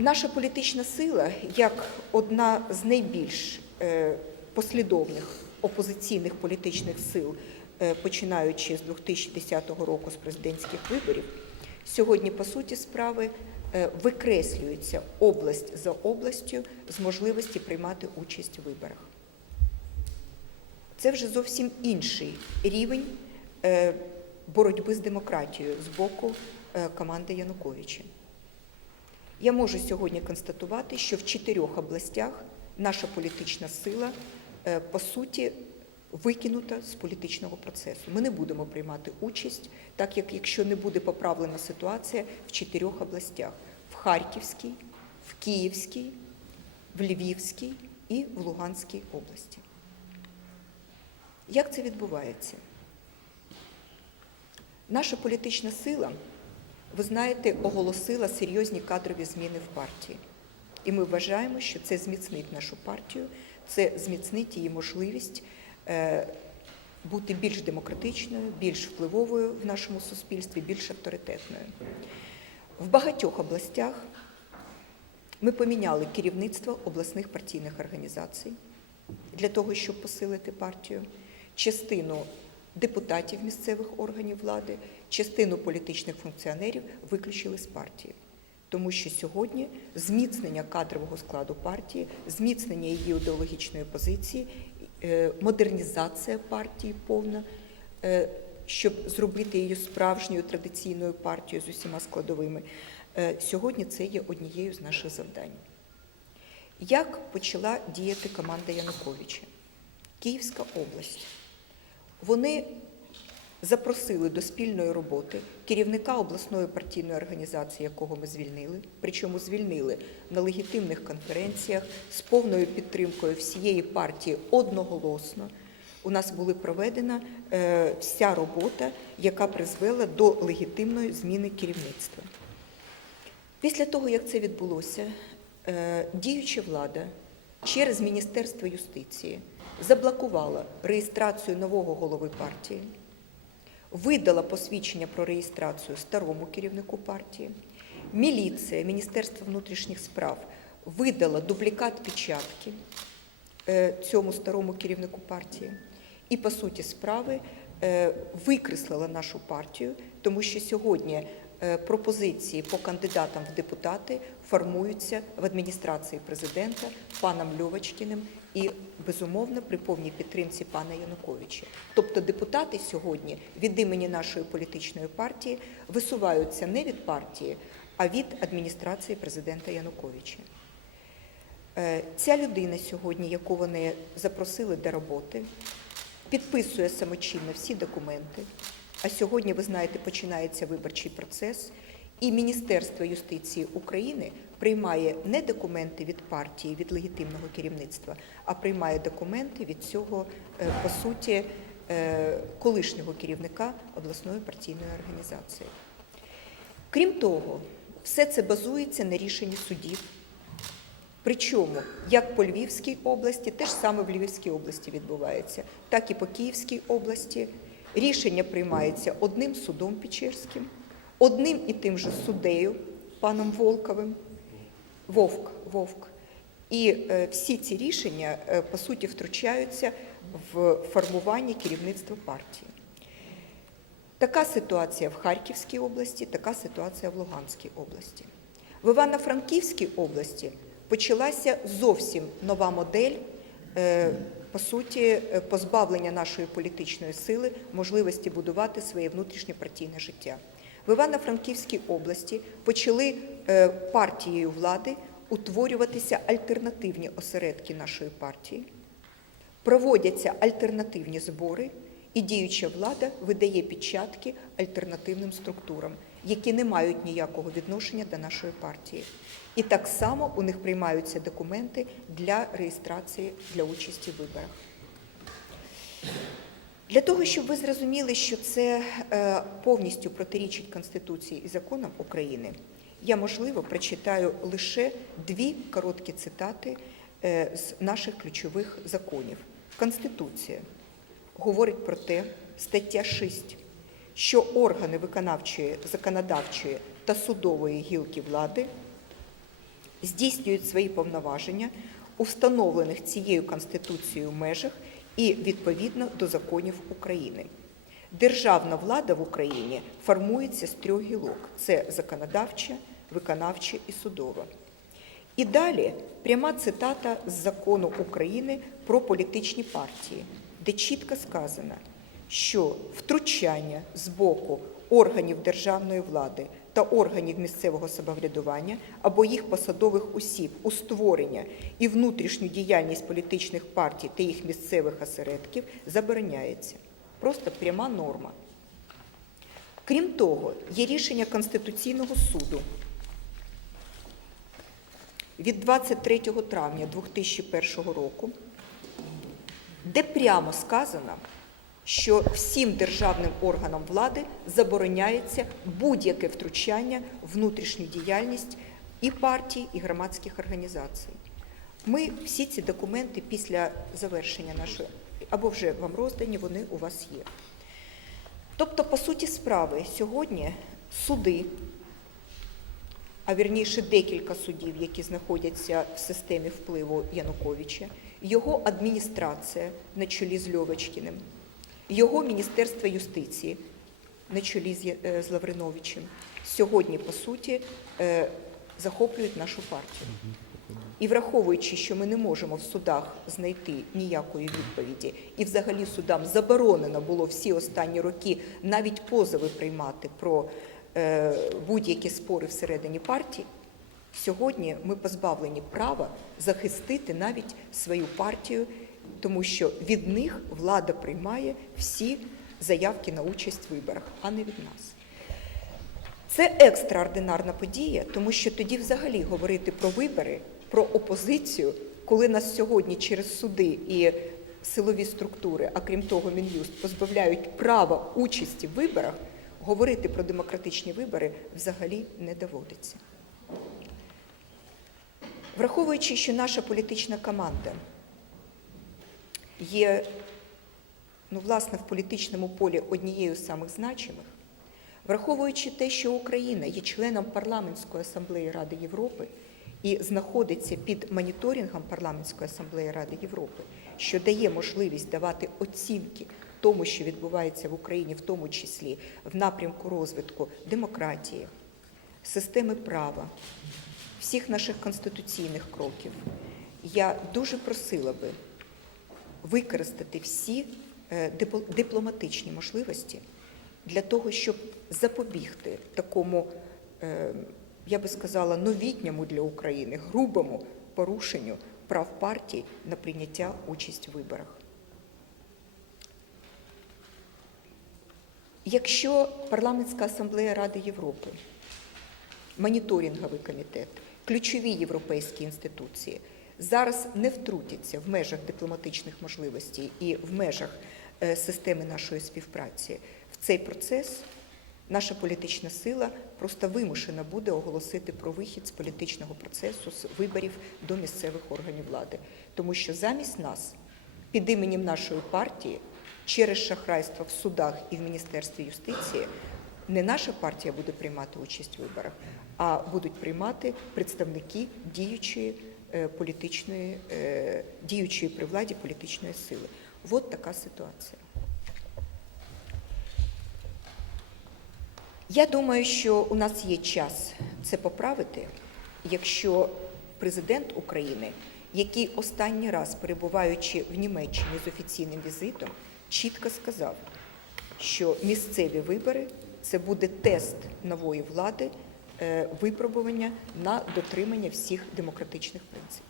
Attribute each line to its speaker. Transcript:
Speaker 1: Наша політична сила, як одна з найбільш е, послідовних опозиційних політичних сил, е, починаючи з 2010 року з президентських виборів, сьогодні, по суті справи, е, викреслюється область за областю з можливості приймати участь у виборах. Це вже зовсім інший рівень боротьби з демократією з боку команди Януковича. Я можу сьогодні констатувати, що в чотирьох областях наша політична сила е, по суті викинута з політичного процесу. Ми не будемо приймати участь, так як якщо не буде поправлена ситуація в чотирьох областях: в Харківській, в Київській, в Львівській і в Луганській області. Як це відбувається? Наша політична сила, ви знаєте, оголосила серйозні кадрові зміни в партії. І ми вважаємо, що це зміцнить нашу партію, це зміцнить її можливість е, бути більш демократичною, більш впливовою в нашому суспільстві, більш авторитетною. В багатьох областях ми поміняли керівництво обласних партійних організацій для того, щоб посилити партію, частину депутатів місцевих органів влади, частину політичних функціонерів виключили з партії. Тому що сьогодні зміцнення кадрового складу партії, зміцнення її ідеологічної позиції, е, модернізація партії повна, е, щоб зробити її справжньою традиційною партією з усіма складовими, е, сьогодні це є однією з наших завдань. Як почала діяти команда Януковича? Київська область. Вони запросили до спільної роботи керівника обласної партійної організації, якого ми звільнили, причому звільнили на легітимних конференціях з повною підтримкою всієї партії одноголосно. У нас була проведена е, вся робота, яка призвела до легітимної зміни керівництва. Після того, як це відбулося, е, діюча влада через Міністерство юстиції заблокувала реєстрацію нового голови партії, видала посвідчення про реєстрацію старому керівнику партії. Міліція, Міністерство внутрішніх справ видала дублікат печатки е, цьому старому керівнику партії. І, по суті, справи е, викреслила нашу партію, тому що сьогодні е, пропозиції по кандидатам в депутати формуються в адміністрації президента паном Льовочкіним і, безумовно, при повній підтримці пана Януковича. Тобто депутати сьогодні від імені нашої політичної партії висуваються не від партії, а від адміністрації президента Януковича. Е, Ця людина сьогодні, яку вони запросили до роботи, підписує самочинно всі документи. А сьогодні, ви знаєте, починається виборчий процес, і Міністерство юстиції України приймає не документи від партії, від легітимного керівництва, а приймає документи від цього, е, по суті, е, колишнього керівника обласної партійної організації. Крім того, все це базується на рішенні судів. Причому як по Львівській області, те ж саме в Львівській області відбувається, так і по Київській області. Рішення приймається одним судом Печерським, одним і тим же суддею, паном Волковим, Вовк, Вовк. І е, всі ці рішення, е, по суті, втручаються в формування керівництва партії. Така ситуація в Харківській області, така ситуація в Луганській області. В Івано-Франківській області почалася зовсім нова модель, е, по суті, позбавлення нашої політичної сили можливості будувати своє внутрішнє партійне життя. В Івано-Франківській області почали е, партією влади утворюватися альтернативні осередки нашої партії, проводяться альтернативні збори, і діюча влада видає печатки альтернативним структурам, які не мають ніякого відношення до нашої партії. І так само у них приймаються документи для реєстрації для участі в виборах. Для того, щоб ви зрозуміли, що це е, повністю протирічить Конституції і законам України, я, можливо, прочитаю лише дві короткі цитати е, з наших ключових законів. Конституція говорить про те, стаття 6, що органи виконавчої, законодавчої та судової гілки влади здійснюють свої повноваження у встановлених цією Конституцією межах і відповідно до законів України. Державна влада в Україні формується з трьох гілок: це законодавча, виконавча і судова. І далі пряма цитата з закону України про політичні партії, де чітко сказано, що втручання з боку органів державної влади та органів місцевого самоврядування або їх посадових осіб у створення і внутрішню діяльність політичних партій та їх місцевих осередків забороняється. Просто пряма норма. Крім того, є рішення Конституційного суду від 23 травня 2001 року, де прямо сказано, що всім державним органам влади забороняється будь-яке втручання в внутрішню діяльність і партій, і громадських організацій. Ми всі ці документи після завершення нашої або вже вам роздані, вони у вас є. Тобто, по суті справи, сьогодні суди, а вірніше декілька судів, які знаходяться в системі впливу Януковича, його адміністрація на чолі з Льовочкіним, його Міністерство юстиції на чолі з е, Лавриновичем, сьогодні, по суті, е, захоплюють нашу партію. І враховуючи, що ми не можемо в судах знайти ніякої відповіді, і взагалі судам заборонено було всі останні роки навіть позови приймати про е, будь-які спори всередині партії, сьогодні ми позбавлені права захистити навіть свою партію, тому що від них влада приймає всі заявки на участь в виборах, а не від нас. Це екстраординарна подія, тому що тоді взагалі говорити про вибори, про опозицію, коли нас сьогодні через суди і силові структури, а крім того, Мін'юст позбавляють права участі в виборах, говорити про демократичні вибори взагалі не доводиться. Враховуючи, що наша політична команда є, ну, власне, в політичному полі однією з самих значимих, Враховуючи те, що Україна є членом парламентської асамблеї Ради Європи і знаходиться під моніторингом парламентської асамблеї Ради Європи, що дає можливість давати оцінки тому, що відбувається в Україні, в тому числі в напрямку розвитку демократії, системи права, всіх наших конституційних кроків, я дуже просила би використати всі е, дипломатичні можливості для того, щоб запобігти такому, е, я би сказала, новітньому для України, грубому порушенню прав партій на прийняття участь в виборах. Якщо парламентська асамблея Ради Європи, моніторинговий комітет, ключові європейські інституції зараз не втрутяться в межах дипломатичних можливостей і в межах е, системи нашої співпраці. В цей процес, наша політична сила просто вимушена буде оголосити про вихід з політичного процесу з виборів до місцевих органів влади, тому що замість нас під іменем нашої партії через шахрайство в судах і в Міністерстві юстиції не наша партія буде приймати участь у виборах, а будуть приймати представники діючої політичної, е, діючої при владі політичної сили. От така ситуація. Я думаю, що у нас є час це поправити, якщо президент України, який останній раз перебуваючи в Німеччині з офіційним візитом, чітко сказав, що місцеві вибори це буде тест нової влади, е, випробування на дотримання всіх демократичних принципів.